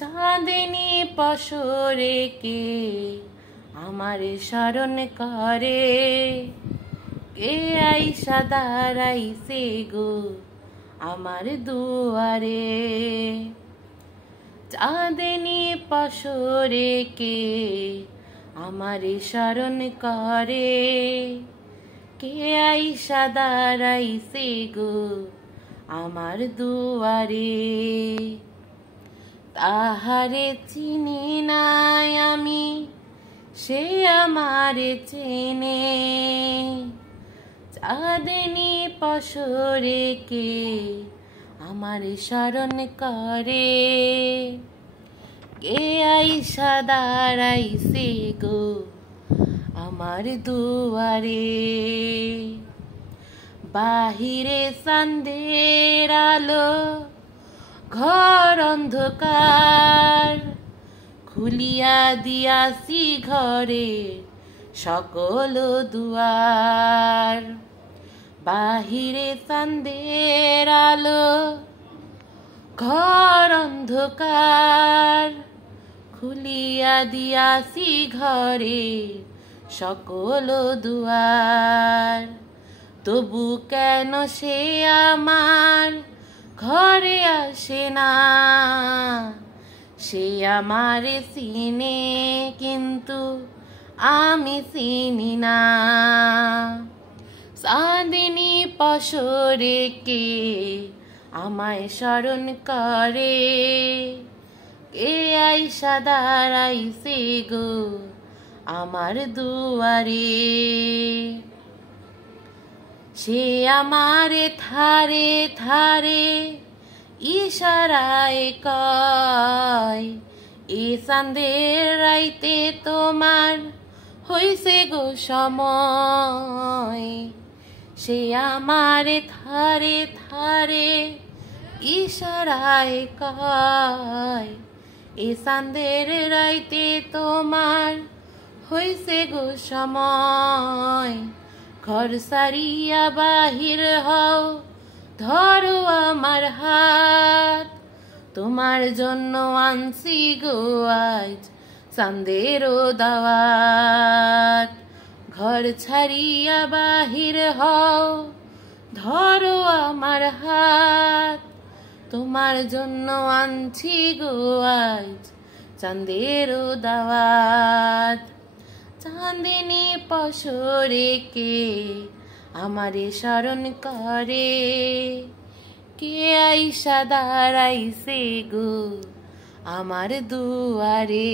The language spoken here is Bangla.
চাঁদিনী পশরে কে আমারে স্মরণ করে, কে আইসা দাঁড়াইছে গো আমার দুয়ারে। চাঁদিনী পশরে কে আমারে স্মরণ করে, কে আইসা দাঁড়াইছে গো আমার দুয়ারে। তাহারে চিনি নাই আমি, সে আমারে চেনে। চাঁদিনী পশরে কে আমারে স্মরণ করে, কে আইসা দাঁড়াইছে গো আমার দুয়ারে। বাহিরে চাঁদের আলো, ঘর অন্ধকার, খুলিয়া দিয়াছি ঘরে সকল দুয়ার। বাহিরে চাঁদের আলো, ঘর অন্ধকার, খুলিয়া দিয়াছি ঘরে সকল দুয়ার। তবু কেন সে আমার ঘরে আসে না, সে আমারে চিনে কিন্তু আমি চিনি না। চাঁদিনী পশরে কে আমায় স্মরণ করে, কে আইসা দাঁড়াইছে গো আমার দুয়ারে। সে আমারে থারে থারে ইশারায় কয়, এ চাঁদের রাইতে তোমার হইছে গো সময়। সে আমারে থারে থারে ইশারায় কয়, এ চাঁদের রাইতে তোমার হইছে গো সময়। ঘর সারিয়া বাহির হও, ধরো আমার হাত, তোমার জন্য আনছি গো আজ চাঁদেরও দাওয়াত। ঘর ছাড়িয়া বাহির হও, ধরো আমার হাত, তোমার জন্য আনছি গো আজ চাঁদেরও দাওয়াত। চাঁদিনী পশরে কে আমারে স্মরণ করে, কে আইসা দাঁড়াইছে গো আমার দুয়ারে।